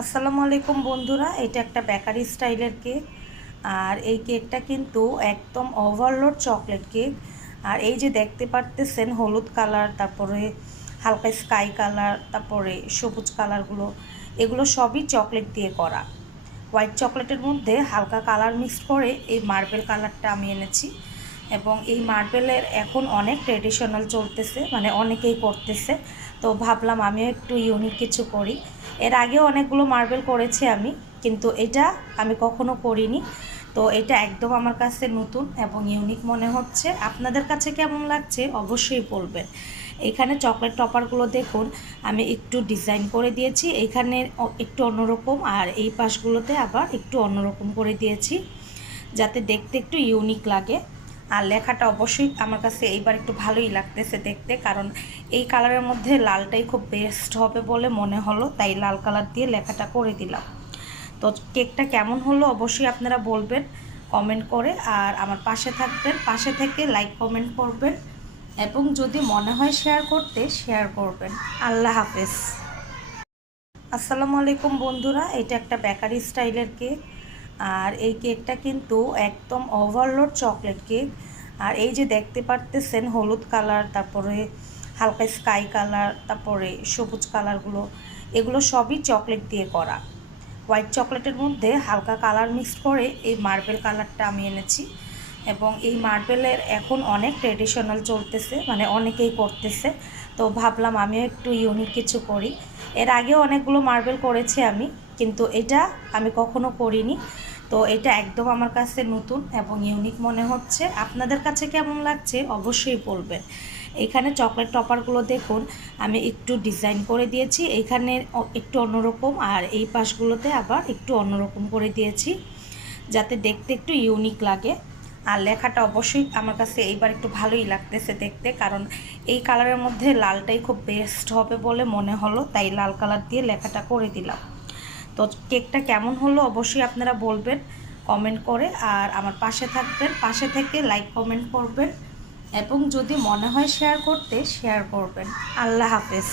আসসালামু আলাইকুম বন্ধুরা, এটা একটা বেকারি স্টাইলের কেক। আর এই কেকটা কিন্তু একদম ওভারলোড চকলেট কেক। আর এই যে দেখতে পারতেছেন হলুদ কালার, তারপরে হালকা স্কাই কালার, তারপরে সবুজ কালারগুলো, এগুলো সবই চকলেট দিয়ে করা। হোয়াইট চকলেটের মধ্যে হালকা কালার মিক্স করে এই মার্বেল কালারটা আমি এনেছি। এবং এই মার্বেলের এখন অনেক ট্রেডিশনাল চলতেছে, মানে অনেকেই করতেছে। তো ভাবলাম আমিও একটু ইউনিক কিছু করি। এর আগেও অনেকগুলো মার্বেল করেছি আমি, কিন্তু এটা আমি কখনো করিনি। তো এটা একদম আমার কাছে নতুন এবং ইউনিক মনে হচ্ছে। আপনাদের কাছে কেমন লাগছে অবশ্যই বলবেন। এখানে চকলেট টপারগুলো দেখুন, আমি একটু ডিজাইন করে দিয়েছি। এইখানে একটু অন্যরকম, আর এই পাশগুলোতে আবার একটু অন্যরকম করে দিয়েছি, যাতে দেখতে একটু ইউনিক লাগে। আর লেখাটা অবশ্যই আমার কাছে এইবার একটু ভালোই লাগতেছে দেখতে, কারণ এই কালারের মধ্যে লালটাই খুব বেস্ট হবে বলে মনে হলো, তাই লাল কালার দিয়ে লেখাটা করে দিলাম। তো কেকটা কেমন হলো অবশ্যই আপনারা বলবেন কমেন্ট করে, আর আমার পাশে থাকবেন, পাশে থেকে লাইক কমেন্ট করবেন, এবং যদি মনে হয় শেয়ার করতে শেয়ার করবেন। আল্লাহ হাফেজ। আসসালামু আলাইকুম বন্ধুরা, এটা একটা বেকারি স্টাইলের কেক। আর এই কেকটা কিন্তু একদম ওভারলোড চকলেট কেক। আর এই যে দেখতে পারতেছেন হলুদ কালার, তারপরে হালকা স্কাই কালার, তারপরে সবুজ কালারগুলো, এগুলো সবই চকলেট দিয়ে করা। হোয়াইট চকলেটের মধ্যে হালকা কালার মিক্স করে এই মার্বেল কালারটা আমি এনেছি। এবং এই মার্বেলের এখন অনেক ট্রেডিশনাল চলতেছে, মানে অনেকেই করতেছে। তো ভাবলাম আমিও একটু ইউনিক কিছু করি। এর আগেও অনেকগুলো মার্বেল করেছি আমি, কিন্তু এটা আমি কখনো করিনি। তো এটা একদম আমার কাছে নতুন এবং ইউনিক মনে হচ্ছে। আপনাদের কাছে কেমন লাগছে অবশ্যই বলবেন। এখানে চকলেট টপারগুলো দেখুন, আমি একটু ডিজাইন করে দিয়েছি। এইখানে একটু অন্যরকম, আর এই পাশগুলোতে আবার একটু অন্যরকম করে দিয়েছি, যাতে দেখতে একটু ইউনিক লাগে। আর লেখাটা অবশ্যই আমার কাছে এইবার একটু ভালোই লাগতেছে দেখতে, কারণ এই কালারের মধ্যে লালটাই খুব বেস্ট হবে বলে মনে হলো, তাই লাল কালার দিয়ে লেখাটা করে দিলাম। তো কেকটা কেমন হলো অবশ্যই আপনারা বলবেন কমেন্ট করে, আর আমার পাশে থাকবেন, পাশে থেকে লাইক কমেন্ট করবেন, এবং যদি মনে হয় শেয়ার করতে শেয়ার করবেন। আল্লাহ হাফেজ।